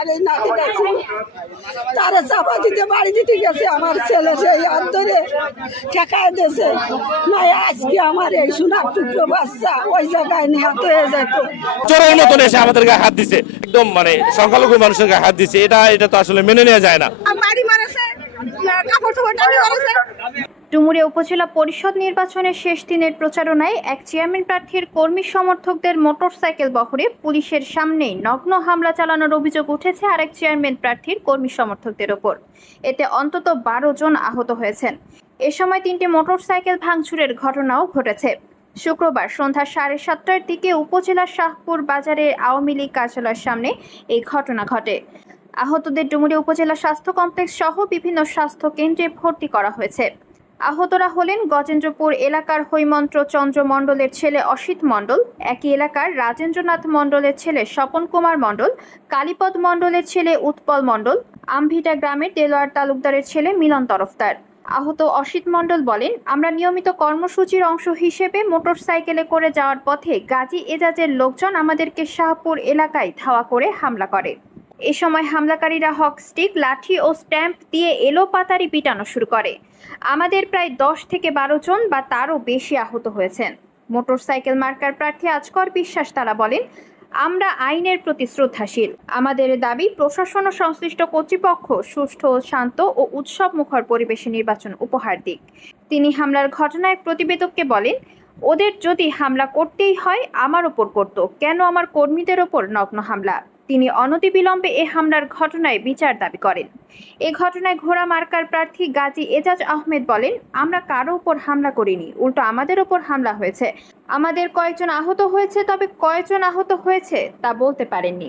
আর এই নাতিটা তারা চাপা দিতে বাড়ি দিতে গেছে, আমার ছেলে সেই হাত ধরে ঠেকায় দিয়েছে। না আজকে আমার এই সোনার টুকরো বাচ্চা ওই জায়গায় নিহত হয়ে যেত। চোরের মতন এসে আমাদের গায়ে হাত দিছে, একদম মানে সংখ্যালঘু মানুষের গায়ে হাত দিছে। এটা তো আসলে মেনে নেওয়া যায় না। ডুমুরিয়া উপজেলা পরিষদ নির্বাচনের শেষ দিনের প্রচারণায় এক চেয়ারম্যান প্রার্থীর কর্মী সমর্থকদের মোটরসাইকেল বহরে পুলিশের সামনেই নগ্ন হামলা চালানোর অভিযোগ উঠেছে আরেক চেয়ারম্যান প্রার্থীর কর্মী সমর্থকদের ওপর। এতে অন্তত 12 জন আহত হয়েছেন। এ সময় 3টি মোটরসাইকেল ভাঙচুরের ঘটনাও ঘটেছে। শুক্রবার সন্ধ্যা 7:30টার দিকে উপজেলার শাহপুর বাজারে আওয়ামী লীগ কার্যালয়ের সামনে এই ঘটনা ঘটে। আহতদের ডুমুরিয়া উপজেলা স্বাস্থ্য কমপ্লেক্স সহ বিভিন্ন স্বাস্থ্য কেন্দ্রে ভর্তি করা হয়েছে। আহতরা হলেন গজেন্দ্রপুর এলাকার হৈমন্ত্র চন্দ্র মণ্ডলের ছেলে অসিত মণ্ডল, একই এলাকার রাজেন্দ্রনাথ মণ্ডলের ছেলে স্বপন কুমার মণ্ডল, কালীপদ মণ্ডলের ছেলে উৎপল মণ্ডল, আমভিটা গ্রামের দেলোয়ার তালুকদারের ছেলে মিলন তরফদার। আহত অসিত মণ্ডল বলেন, আমরা নিয়মিত কর্মসূচির অংশ হিসেবে মোটরসাইকেলে করে যাওয়ার পথে গাজী এজাজের লোকজন আমাদেরকে শাহপুর এলাকায় ধাওয়া করে হামলা করে। এ সময় হামলাকারীরা হক স্টিক, লাঠি ও স্ট্যাম্প দিয়ে এলোপাতাড়ি পিটানো শুরু করে। আমাদের প্রায় 10 থেকে 12 জন বা তারও বেশি আহত হয়েছেন। মোটরসাইকেল মার্কার প্রার্থী আজকর বিশ্বাস তারা বলেন, আমরা আইনের প্রতি শ্রদ্ধাশীল। আমাদের দাবি প্রশাসন ও সংশ্লিষ্ট কর্তৃপক্ষ সুষ্ঠু, শান্ত ও উৎসব মুখর পরিবেশে নির্বাচন উপহার দিক। তিনি হামলার ঘটনায় প্রতিবেদককে বলেন, ওদের যদি হামলা করতেই হয় আমার ওপর করত, কেন আমার কর্মীদের ওপর নগ্ন হামলা? তিনি অনতিবিলম্বে এ হামলার ঘটনায় বিচার দাবি করেন। এ ঘটনায় ঘোড়া মার্কার প্রার্থী গাজী এজাজ আহমেদ বলেন, আমরা কারো উপর হামলা করিনি, উল্টো আমাদের ওপর হামলা হয়েছে। আমাদের কয়েকজন আহত হয়েছে, তবে কয়জন আহত হয়েছে তা বলতে পারেননি।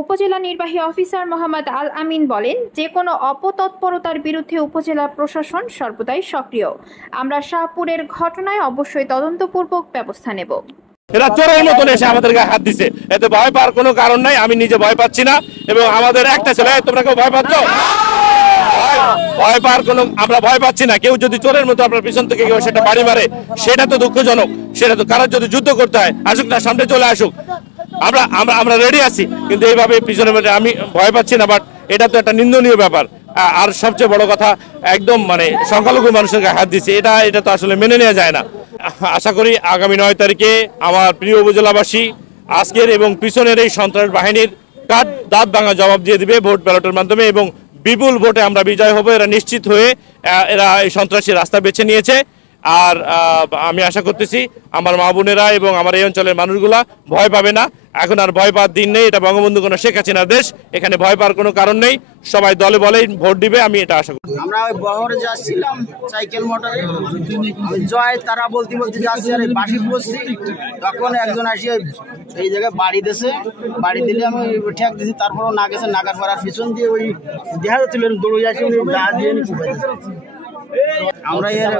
উপজেলা নির্বাহী অফিসার মোহাম্মদ আল আমিন বলেন, যে কোনো অপতৎপরতার বিরুদ্ধে উপজেলা প্রশাসন সর্বদাই সক্রিয়। আমরা শাহপুরের ঘটনায় অবশ্যই তদন্তপূর্বক ব্যবস্থা নেব। এরা চোরের মতন এসে আমাদের গায়ে হাত দিছে, এতে ভয় পাওয়ার কোনো কারণ নাই। আমি নিজে ভয় পাচ্ছি না এবং আমাদের একটা ছেলে, তোমরা কেউ ভয় পাচ্ছ? ভয় পাওয়ার কোনো, আমরা ভয় পাচ্ছি না। কেউ যদি চোরের মতো আপনার পিছন থেকে কেউ সেটা বাড়ি মারে, সেটা তো দুঃখজনক। সেটা তো কারোর যদি যুদ্ধ করতে হয় আসুক না, সামনে চলে আসুক, আমরা রেডি আছি। কিন্তু এইভাবে পিছনে আমি ভয় পাচ্ছি না, বাট এটা তো একটা নিন্দনীয় ব্যাপার। আর সবচেয়ে বড় কথা, একদম মানে সংখ্যালঘু মানুষের গায়ে হাত দিচ্ছে, এটা তো আসলে মেনে নেওয়া যায় না। আশা করি আগামী 9 তারিখে আমার প্রিয় উপজেলাবাসী আজকের এবং পিছনের এই সন্ত্রাস বাহিনীর দাঁত ভাঙা জবাব দিয়ে দিবে ভোট ব্যালটের মাধ্যমে, এবং বিপুল ভোটে আমরা বিজয় হব। এরা নিশ্চিত হয়ে এরা এই সন্ত্রাসী রাস্তা বেছে নিয়েছে। আর আমি আশা করতেছি আমার মা বোনেরা এবং আমার এই অঞ্চলের মানুষগুলা ভয় পাবে না। এখন আর ভয় পাওয়ার দিন নেই। এটা বঙ্গবন্ধু কোনো শেখ হাসিনার দেশ, এখানে ভয় পাওয়ার কোনো কারণ নেই। সবাই দলে বলেই ভোট দিবে, আমি এটা আশা করি। আমরা ওই বহরে যাচ্ছিলাম সাইকেল মোটরে, জয় তারা বলতে যাচ্ছি, আর বাসি বসছি, তখন একজন আসি এই জায়গায় বাড়ি দিয়েছে। বাড়ি দিলে আমি ঠেক দিয়েছি, তারপরও না গেছে। নাগার পাড়ার পিছন দিয়ে ওই দেখা যাচ্ছিলেন দৌড়ে যাচ্ছি, উনি গা দিয়ে আমরা এর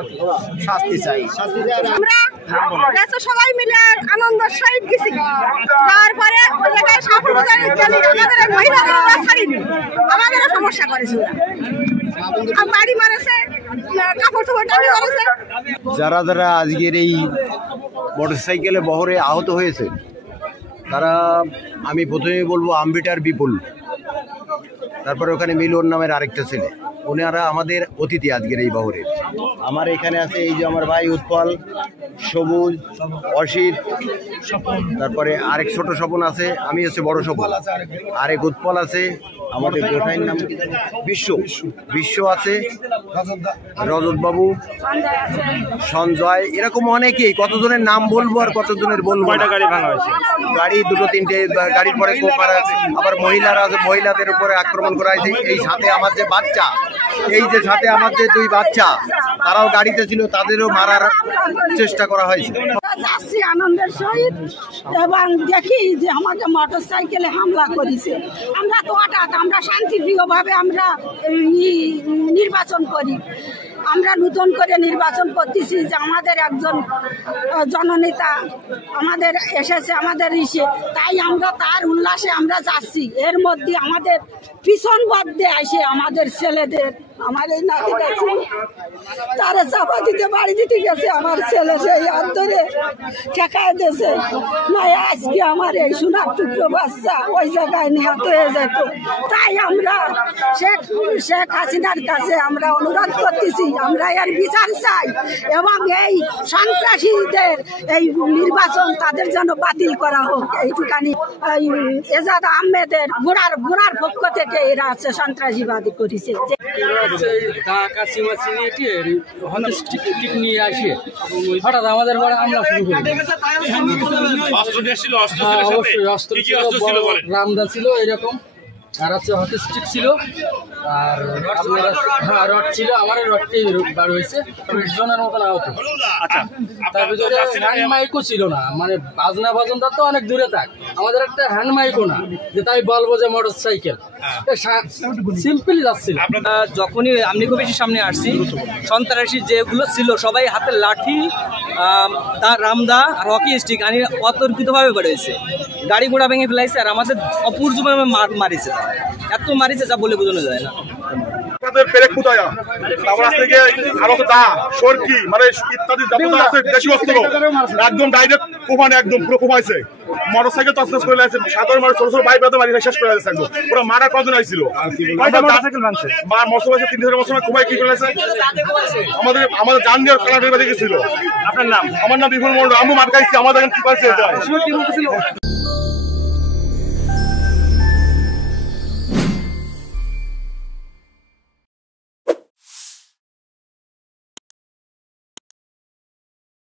শাস্তি চাই। আমরা সবাই মিলে আনন্দ সহিত গেছি। তারপরে ওই জায়গায় শাহপুর বাজারে গেলে আমাদের মহিলাদের ছাড়িনি, আমাদেরও সমস্যা করেছিল, বাড়ি মারেছে, কাপড় চোপড় টানি করেছে। যারা যারা আজকের এই মোটরসাইকেলে বহরে আহত হয়েছে, তারা আমি প্রথমে বলবো আমভিটার বিপুল, তারপরে ওখানে মিলন নামের আরেকটা ছেলে, ওনারা আমাদের অতিথি আজকের এই বহরে। আমার এখানে আছে এই যে আমার ভাই উৎপল, সবুজ, অসিত, তারপরে আরেক ছোট স্বপন আছে, আমি হচ্ছে বড় স্বপন, আরেক উৎপল আছে, আমাদের গোসাইন নাম বিশ্ব আছে, রজত বাবু, সঞ্জয়, এরকম অনেকেই। কতজনের নাম বলবো আর কতজনের বলবো। গাড়ি ভাঙা হয়েছে, গাড়ি 2-3টে গাড়ির পরে কোপার আছে, আবার মহিলারা আছে, মহিলাদের উপরে আক্রমণ করা হয়েছে। এই সাথে আমার যে বাচ্চা, এই যে সাথে আমার যে 2 বাচ্চা, তারাও গাড়িতে ছিল, তাদেরও মারার চেষ্টা করা হয়েছে। যাচ্ছি আনন্দের সহিত এবং দেখি যে আমাকে মোটরসাইকেলে হামলা করেছে। আমরা তো হঠাৎ, আমরা শান্তিপ্রিয়ভাবে আমরা নির্বাচন করি। আমরা নতুন করে নির্বাচন করতেছি যে আমাদের একজন জননেতা আমাদের এসেছে আমাদের ইসে, তাই আমরা তার উল্লাসে আমরা যাচ্ছি। এর মধ্যে আমাদের পিছন বাদ দিয়ে আসে আমাদের ছেলেদের আমার এই নাতিটা ছিল, তারা চাপা দিতে বাড়ি দিতে গেছে, আমার ছেলে সেই হাত ধরে ঠেকায় দিয়েছে। না আজকে আমার এই সোনার টুকরো বাচ্চা ওই জায়গায় নিহত হয়ে যেত। তাই আমরা শেখ হাসিনার কাছে আমরা অনুরোধ করতেছি, আমরা এর বিচার চাই এবং এই সন্ত্রাসীদের এই নির্বাচন তাদের জন্য বাতিল করা হোক। এইটুকানি এজাদ আহমেদের গোড়ার পক্ষ থেকে এরা আছে সন্ত্রাসীবাদী করেছে। হঠাৎ আমাদের ঘরে হামলা শুরু করে, রামদা ছিল এরকম, আর হচ্ছে হকি স্টিক ছিল, আর রড ছিল। আমার রডটি বার হয়েছে, 20 জনের মতন আহত। তার ভিতরে হ্যান্ড মাইকও ছিল না, মানে বাজনা বাজনটা তো অনেক দূরে থাক, আমাদের একটা হ্যান্ড মাইকও না যে তাই বলবো যে মোটর সাইকেল সিম্পলি যাচ্ছিল। যখনই আমনি কমিটির সামনে আসছি, সন্ত্রাসী যেগুলো ছিল সবাই হাতে লাঠি, তার রামদা আর হকি স্টিক আনি অতর্কিতভাবে বেড়েছে, গাড়ি ঘোড়া ভেঙে ফেলাইছে, আর আমাদের অপূর্বভাবে মারিছে, এত মারিছে যা বলে বোঝানো যায় না। একদম ডাইরেক্ট কোপানে একদম পুরো কোপাইছে, মোটরসাইকেল তসতস করে লাগছে, সাধারণ মানুষ ছোট ছোট ভাই ব্রাদার মারি শেষ করে লাগছে একদম। পুরো মারা কজন আইছিল, মোটরসাইকেল মানছে মোটর বয়সে 3 বছর কোপাই কি করে লাগছে, আমাদের জান দিয়ে কানাডার বাড়ি গেছিল। আপনার নাম? আমার নাম বিপুল মন্ডল। আমি মার খাইছি, আমাদের কি পাইছে।